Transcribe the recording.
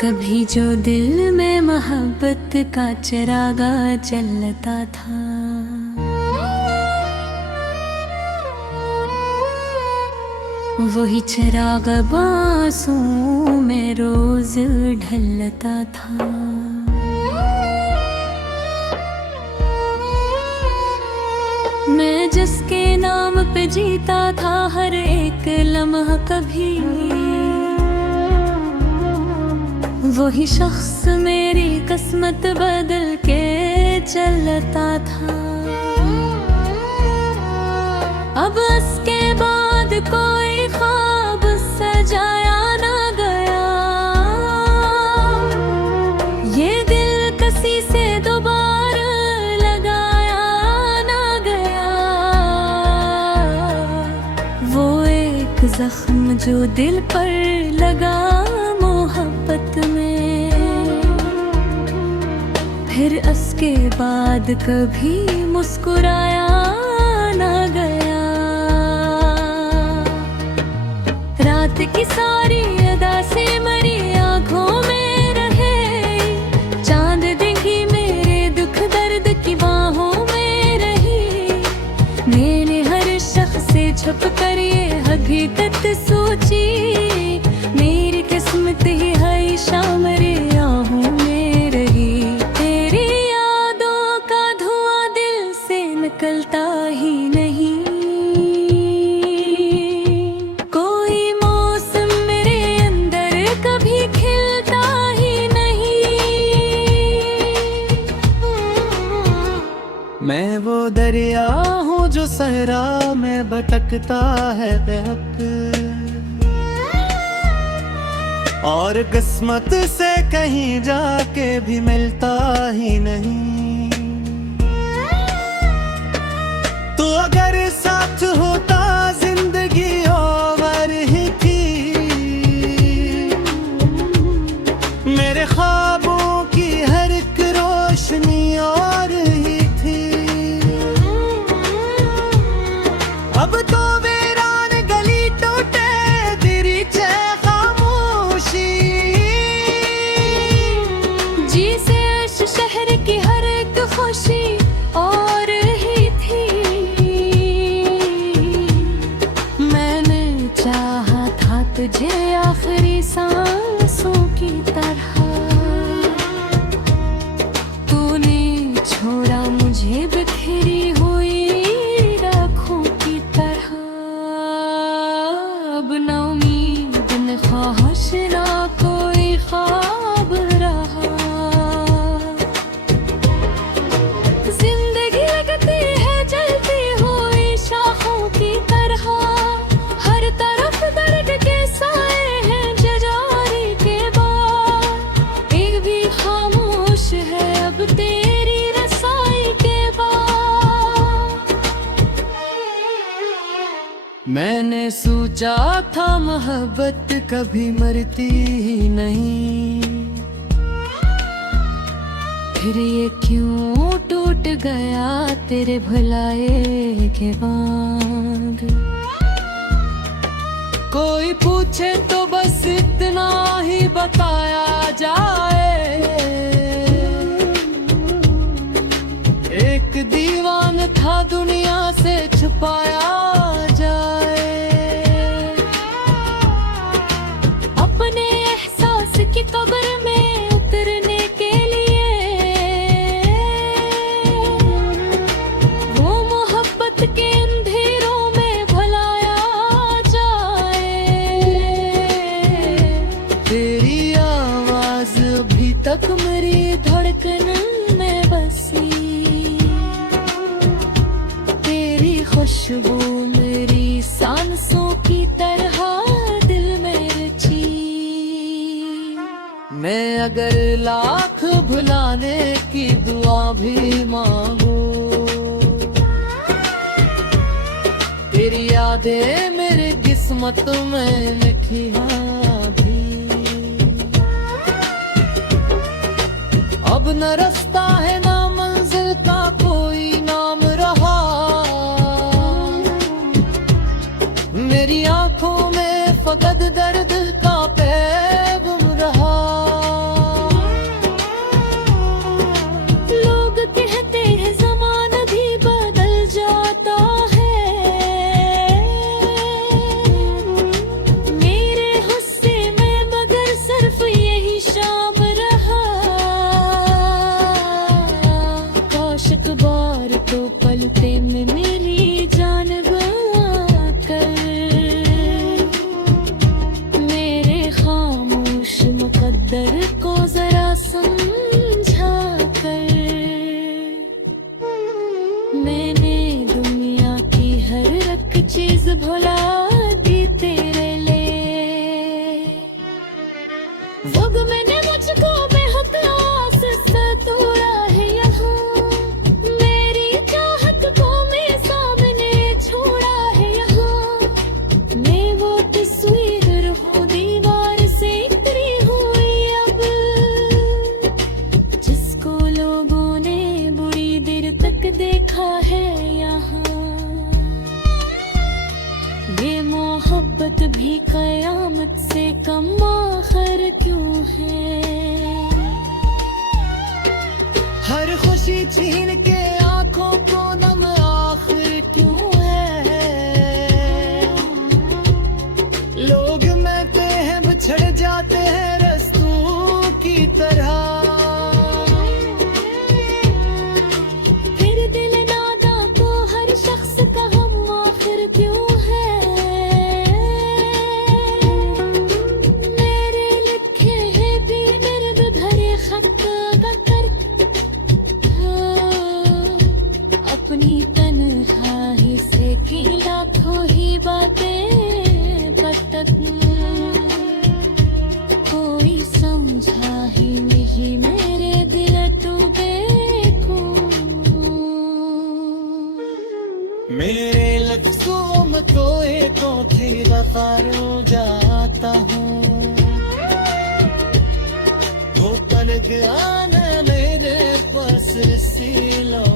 कभी जो दिल में मोहब्बत का चिरागा जलता था, वही चिराग बांसों में रोज ढलता था। मैं जिसके नाम पे जीता था हर एक लम्हा, कभी वही शख्स मेरी किस्मत बदल के चलता था। अब इसके बाद कोई ख्वाब सजाया ना गया, ये दिल किसी से दोबारा लगाया ना गया। वो एक जख्म जो दिल पर लगा मोहब्बत में, फिर उसके बाद कभी मुस्कुराया ना गया। रात की सारी अदा से मरी आंखों में रहे, चांद दिखी मेरे दुख दर्द की बाहों में रही। मैंने हर शख्स से छुप कर ये हकीकत सोची, मेरी किस्मत ही है शाम रे आहों में रही। तेरी यादों का धुआं दिल से निकलता ही नहीं, कोई मौसम मेरे अंदर कभी खिलता ही नहीं। मैं वो दरिया हूँ जो सहरा में भटकता है बेहक, और किस्मत से कहीं जाके भी मिलता ही नहीं। तो अगर साथ होता जिंदगी और ही थी, मेरे ख्वाबों की हर एक रोशनी और ही थी। अब तो वीरान गली टूटे दरीचे खामोशी, जी से इस शहर की हर एक खुशी और ही थी। मैंने चाहा था तुझे आखिरी सांसों की तरह, तूने छोड़ा मुझे बिखरी हुई राखों की तरह। अब ना उम्मीद न ख्वाहिश ना कोई ख्वाब रहा, जिंदगी लगती है जलती हुई शाखों की तरह। हर तरफ दर्द के साए हैं जजारी के बाद, एक भी खामोश है अब तेरी रसाई के बाद। मैंने सोचा था मोहब्बत कभी मरती ही नहीं, फिर ये क्यों टूट गया तेरे भुलाए के बाद। कोई पूछे तो बस इतना ही बताया जाए, एक दीवान था दुनिया से छुपाया जाए। अपने एहसास की कब्र में उतरने के लिए, वो मोहब्बत के अंधेरों में भुलाया जाए। तेरी आवाज अभी तक मेरी धड़कन में बसी, तेरी खुशबू मेरी सांसों की तरह दिल में रची। मैं अगर लाख भुलाने की दुआ भी मांगू, तेरी यादें मेरी किस्मत में लिखी भी। अब न रास्ता है ना मंजिल का कोई नाम रहा, मेरी आंखों में फकत दर्द का पैगाम रहा। भुला दी तेरे लिए। वो मैंने मुझको बेहद आस से तोड़ा है यहाँ, मेरी चाहत को मैं सामने छोड़ा है यहाँ। मैं वो तस्वीर हूँ दीवार से उतरी हुई अब, जिसको लोगों ने बुरी देर तक देखा है यहाँ। ये मोहब्बत भी कयामत से कम आखिर क्यों है? हर खुशी छीन के आंखों को नम आखिर क्यों है? लोग मिलते हैं बिछड़ जाते हैं रस्तों की तरह। फिर दिल नादा को हर शख्स का हम आखिर क्यों है? मेरे लिखे हैं भी दर्द भरे खत का कर, अपनी तन्हाई से की लाखों ही बातें पटक, कोई समझा ही नहीं मेरे दिल टूटे को। मेरे लफ्ज़ों में कोई तो थी वफा रो जाता हूँ। वो पल गया न मेरे पास सी लो